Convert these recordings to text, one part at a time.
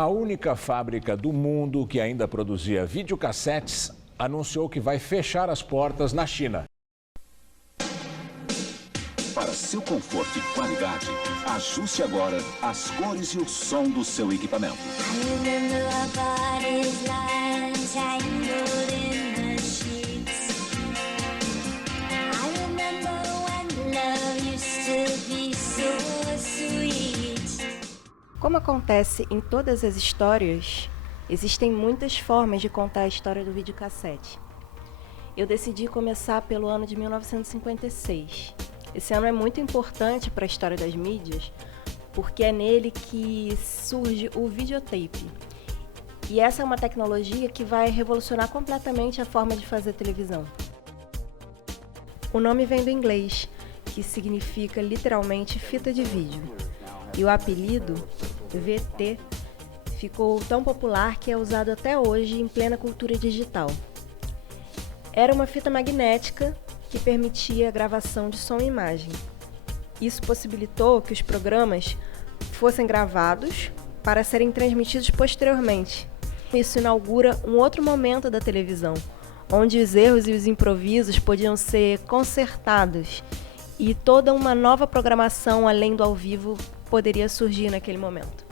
A única fábrica do mundo que ainda produzia videocassetes anunciou que vai fechar as portas na China. Para seu conforto e qualidade, ajuste agora as cores e o som do seu equipamento. Como acontece em todas as histórias, existem muitas formas de contar a história do videocassete. Eu decidi começar pelo ano de 1956. Esse ano é muito importante para a história das mídias, porque é nele que surge o videotape. E essa é uma tecnologia que vai revolucionar completamente a forma de fazer televisão. O nome vem do inglês, que significa literalmente fita de vídeo. E o apelido, VT, ficou tão popular que é usado até hoje em plena cultura digital. Era uma fita magnética que permitia a gravação de som e imagem. Isso possibilitou que os programas fossem gravados para serem transmitidos posteriormente. Isso inaugura um outro momento da televisão, onde os erros e os improvisos podiam ser consertados e toda uma nova programação além do ao vivo poderia surgir naquele momento.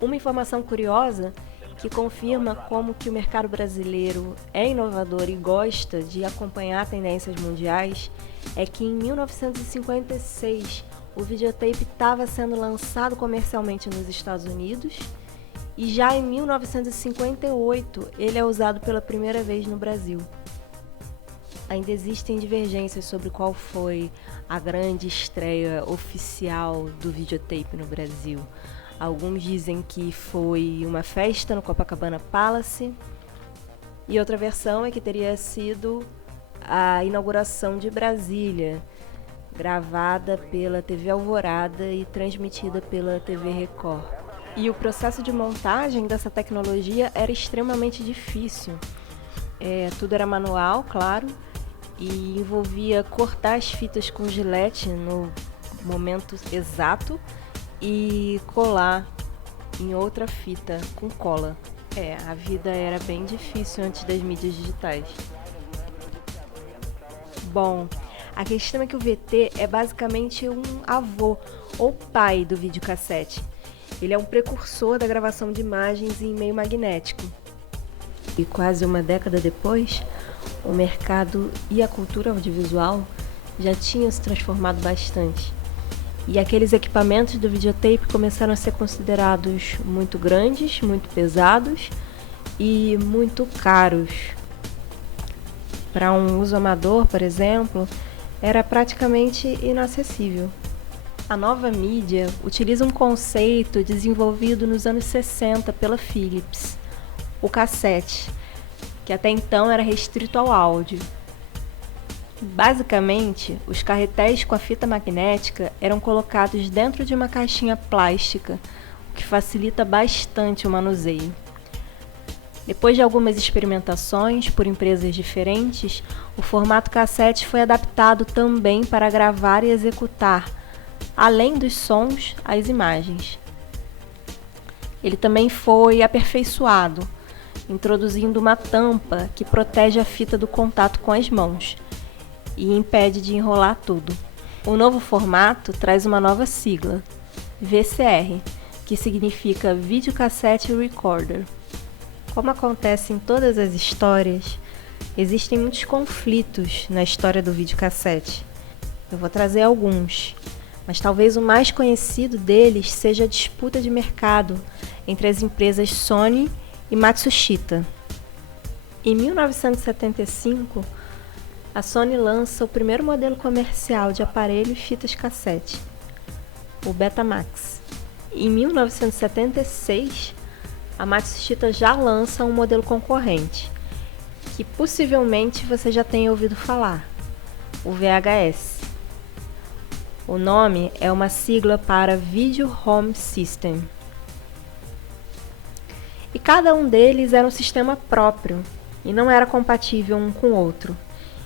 Uma informação curiosa que confirma como que o mercado brasileiro é inovador e gosta de acompanhar tendências mundiais é que em 1956 o videotape estava sendo lançado comercialmente nos Estados Unidos e já em 1958 ele é usado pela primeira vez no Brasil. Ainda existem divergências sobre qual foi a grande estreia oficial do videotape no Brasil. Alguns dizem que foi uma festa no Copacabana Palace e outra versão é que teria sido a inauguração de Brasília, gravada pela TV Alvorada e transmitida pela TV Record. E o processo de montagem dessa tecnologia era extremamente difícil. Tudo era manual, claro, e envolvia cortar as fitas com gilete no momento exato e colar em outra fita com cola. A vida era bem difícil antes das mídias digitais. Bom, a questão é que o VT é basicamente um avô ou pai do videocassete. Ele é um precursor da gravação de imagens em meio magnético. E quase uma década depois, o mercado e a cultura audiovisual já tinham se transformado bastante. E aqueles equipamentos do videotape começaram a ser considerados muito grandes, muito pesados e muito caros. Para um uso amador, por exemplo, era praticamente inacessível. A nova mídia utiliza um conceito desenvolvido nos anos 60 pela Philips, o cassete, que até então era restrito ao áudio. Basicamente, os carretéis com a fita magnética eram colocados dentro de uma caixinha plástica, o que facilita bastante o manuseio. Depois de algumas experimentações por empresas diferentes, o formato cassete foi adaptado também para gravar e executar, além dos sons, as imagens. Ele também foi aperfeiçoado, introduzindo uma tampa que protege a fita do contato com as mãos e impede de enrolar tudo. O novo formato traz uma nova sigla, VCR, que significa Videocassette Recorder. Como acontece em todas as histórias, existem muitos conflitos na história do videocassete. Eu vou trazer alguns, mas talvez o mais conhecido deles seja a disputa de mercado entre as empresas Sony e Matsushita. Em 1975, a Sony lança o primeiro modelo comercial de aparelho e fitas cassete, o Betamax. Em 1976, a Matsushita já lança um modelo concorrente, que possivelmente você já tenha ouvido falar, o VHS. O nome é uma sigla para Video Home System. E cada um deles era um sistema próprio e não era compatível um com o outro.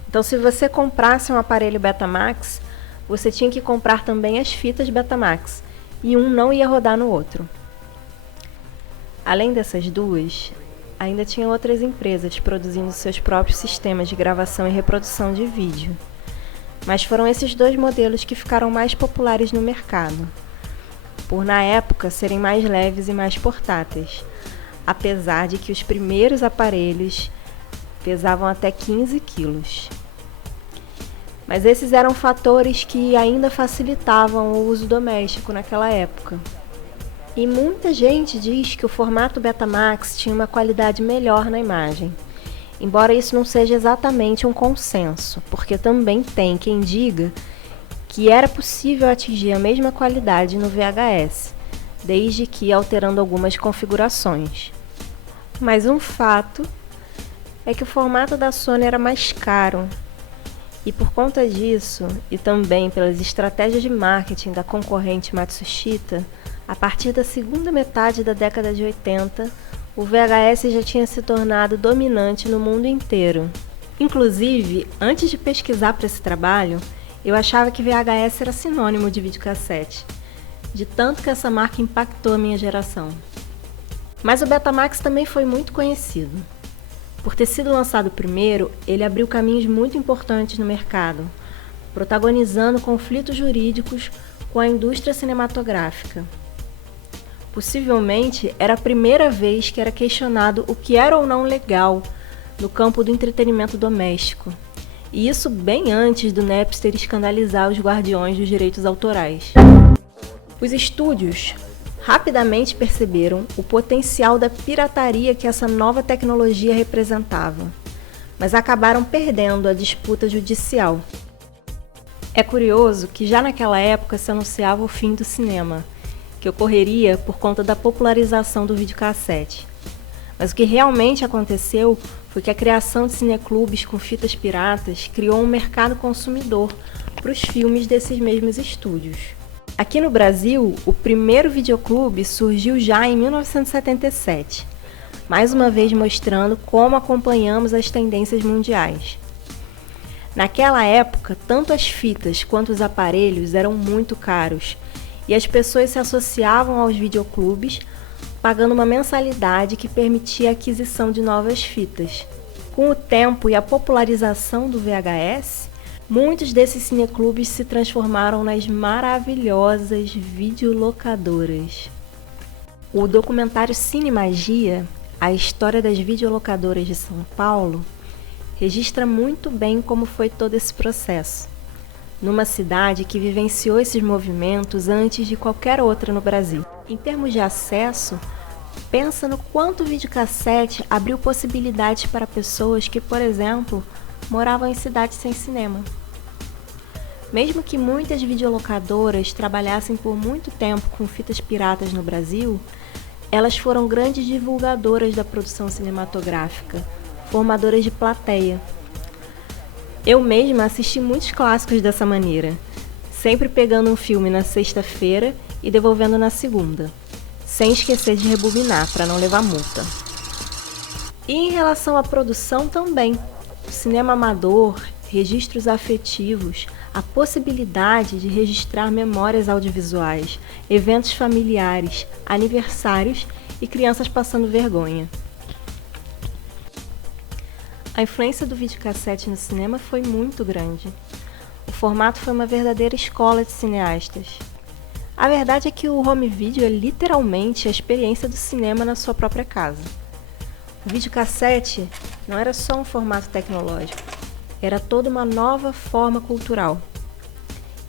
Então, se você comprasse um aparelho Betamax, você tinha que comprar também as fitas Betamax, e um não ia rodar no outro. Além dessas duas, ainda tinha outras empresas produzindo seus próprios sistemas de gravação e reprodução de vídeo. Mas foram esses dois modelos que ficaram mais populares no mercado, por na época serem mais leves e mais portáteis, apesar de que os primeiros aparelhos pesavam até 15 quilos. Mas esses eram fatores que ainda facilitavam o uso doméstico naquela época. E muita gente diz que o formato Betamax tinha uma qualidade melhor na imagem, embora isso não seja exatamente um consenso, porque também tem quem diga que era possível atingir a mesma qualidade no VHS, desde que alterando algumas configurações. Mas um fato é que o formato da Sony era mais caro, e por conta disso, e também pelas estratégias de marketing da concorrente Matsushita, a partir da segunda metade da década de 80, o VHS já tinha se tornado dominante no mundo inteiro. Inclusive, antes de pesquisar para esse trabalho, eu achava que VHS era sinônimo de videocassete, de tanto que essa marca impactou a minha geração. Mas o Betamax também foi muito conhecido. Por ter sido lançado primeiro, ele abriu caminhos muito importantes no mercado, protagonizando conflitos jurídicos com a indústria cinematográfica. Possivelmente, era a primeira vez que era questionado o que era ou não legal no campo do entretenimento doméstico, e isso bem antes do Napster escandalizar os guardiões dos direitos autorais. Os estúdios rapidamente perceberam o potencial da pirataria que essa nova tecnologia representava, mas acabaram perdendo a disputa judicial. É curioso que já naquela época se anunciava o fim do cinema, que ocorreria por conta da popularização do videocassete. Mas o que realmente aconteceu foi que a criação de cineclubes com fitas piratas criou um mercado consumidor para os filmes desses mesmos estúdios. Aqui no Brasil, o primeiro videoclube surgiu já em 1977, mais uma vez mostrando como acompanhamos as tendências mundiais. Naquela época, tanto as fitas quanto os aparelhos eram muito caros, e as pessoas se associavam aos videoclubes, pagando uma mensalidade que permitia a aquisição de novas fitas. Com o tempo e a popularização do VHS, muitos desses cineclubes se transformaram nas maravilhosas videolocadoras. O documentário Cine Magia, a história das videolocadoras de São Paulo, registra muito bem como foi todo esse processo, numa cidade que vivenciou esses movimentos antes de qualquer outra no Brasil. Em termos de acesso, pensa no quanto o videocassete abriu possibilidades para pessoas que, por exemplo, moravam em cidades sem cinema. Mesmo que muitas videolocadoras trabalhassem por muito tempo com fitas piratas no Brasil, elas foram grandes divulgadoras da produção cinematográfica, formadoras de plateia. Eu mesma assisti muitos clássicos dessa maneira, sempre pegando um filme na sexta-feira e devolvendo na segunda, sem esquecer de rebobinar para não levar multa. E em relação à produção também, o cinema amador, registros afetivos, a possibilidade de registrar memórias audiovisuais, eventos familiares, aniversários e crianças passando vergonha. A influência do videocassete no cinema foi muito grande. O formato foi uma verdadeira escola de cineastas. A verdade é que o home video é literalmente a experiência do cinema na sua própria casa. O videocassete não era só um formato tecnológico, era toda uma nova forma cultural.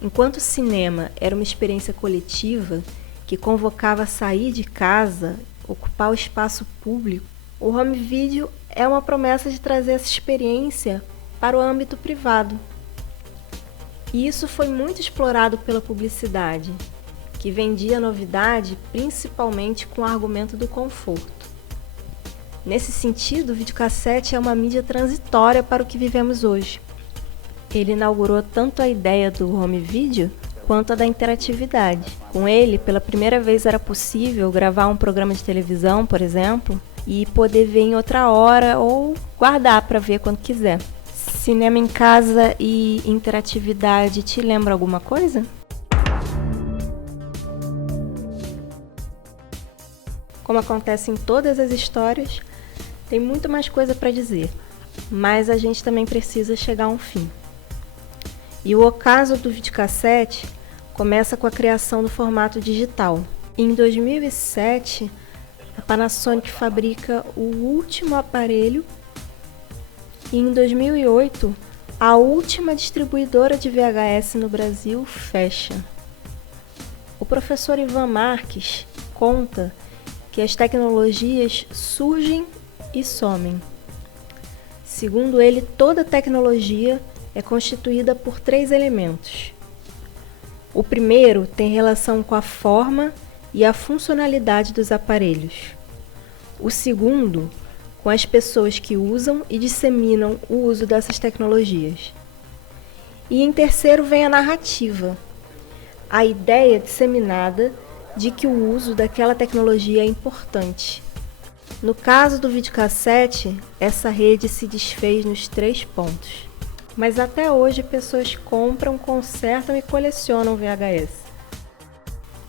Enquanto o cinema era uma experiência coletiva que convocava a sair de casa, ocupar o espaço público, o home video é uma promessa de trazer essa experiência para o âmbito privado. E isso foi muito explorado pela publicidade, que vendia a novidade principalmente com o argumento do conforto. Nesse sentido, o videocassete é uma mídia transitória para o que vivemos hoje. Ele inaugurou tanto a ideia do home video quanto a da interatividade. Com ele, pela primeira vez era possível gravar um programa de televisão, por exemplo, e poder ver em outra hora ou guardar para ver quando quiser. Cinema em casa e interatividade te lembra alguma coisa? como acontece em todas as histórias, tem muito mais coisa para dizer, mas a gente também precisa chegar a um fim. E o ocaso do videocassete começa com a criação do formato digital. Em 2007, a Panasonic fabrica o último aparelho e em 2008, a última distribuidora de VHS no Brasil fecha. O professor Ivan Marques conta que as tecnologias surgem e somem. Segundo ele, toda tecnologia é constituída por 3 elementos. O primeiro tem relação com a forma e a funcionalidade dos aparelhos. O segundo, com as pessoas que usam e disseminam o uso dessas tecnologias. E em terceiro vem a narrativa, a ideia disseminada de que o uso daquela tecnologia é importante. No caso do videocassete, essa rede se desfez nos 3 pontos. Mas até hoje pessoas compram, consertam e colecionam VHS.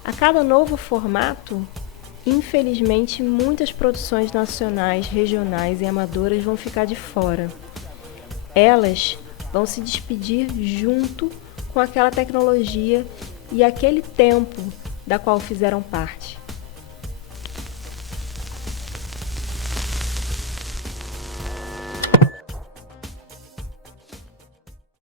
A cada novo formato, infelizmente, muitas produções nacionais, regionais e amadoras vão ficar de fora. Elas vão se despedir junto com aquela tecnologia e aquele tempo da qual fizeram parte.